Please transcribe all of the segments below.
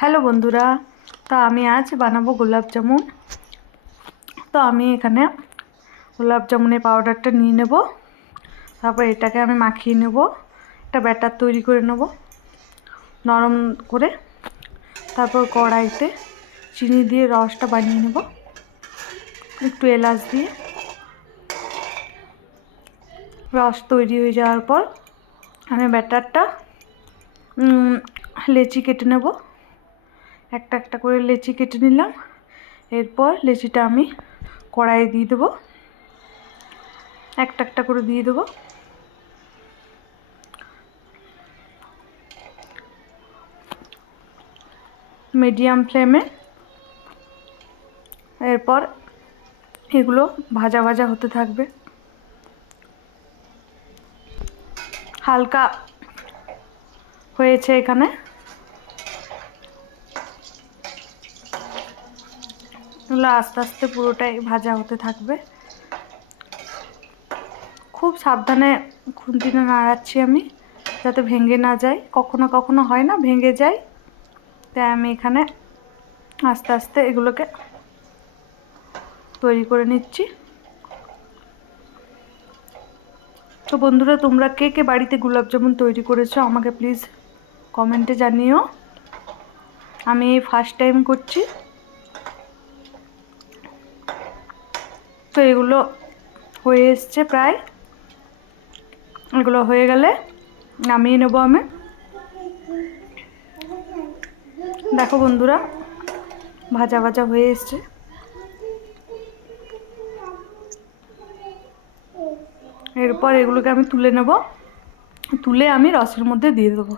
Hello বন্ধুরা, তো আমি আজ বানাবো গোলাপ জামুন। তো আমি এখানে গোলাপ জামুনের পাউডারটা নিয়ে নেব। তারপর এটাকে আমি মাখিয়ে নেব, একটা ব্যাটার তৈরি করে নেব নরম করে। তারপর কড়াইতে চিনি দিয়ে রসটা বানিয়ে নেব, একটু এলাচ দিয়ে। রস তৈরি হয়ে যাওয়ার পর আমি ব্যাটারটা লেচি কেটে নেব। একটা একটা করে লেচি কেটে নিলাম। এরপর লেচিটা আমি কড়াইয়ে দিয়ে দেবো, একটা একটা করে দিয়ে দেবো। মিডিয়াম ফ্লেমে। এরপর এগুলো ভাজা ভাজা হতে থাকবে। হালকা হয়েছে এখানে। এগুলো আস্তে আস্তে পুরোটাই ভাজা হতে থাকবে। খুব সাবধানে খুন্তিটা নাড়াচ্ছি আমি, যাতে ভেঙে না যায়। কখনো কখনো হয় না, ভেঙে যায়। তাই আমি এখানে আস্তে আস্তে এগুলোকে তৈরি করে নিচ্ছি। তো বন্ধুরা, তোমরা কে কে বাড়িতে গোলাপ জামুন তৈরি করেছো আমাকে প্লিজ কমেন্টে জানিও। আমি এই ফার্স্ট টাইম করছি। তো এগুলো হয়ে এসছে প্রায়। এগুলো হয়ে গেলে নামিয়ে নেব আমি। দেখো বন্ধুরা, ভাজা ভাজা হয়ে এসছে। এরপর এগুলোকে আমি তুলে নেব, তুলে আমি রসের মধ্যে দিয়ে দেবো।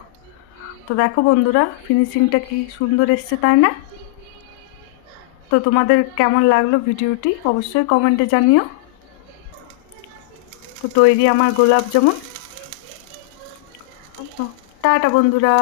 তো দেখো বন্ধুরা, ফিনিশিংটা কি সুন্দর এসছে, তাই না? তো তোমাদের কেমন লাগলো ভিডিওটি অবশ্যই কমেন্টে জানিও। তো তৈরি আমার গোলাপ জামুন। তো টাটা বন্ধুরা।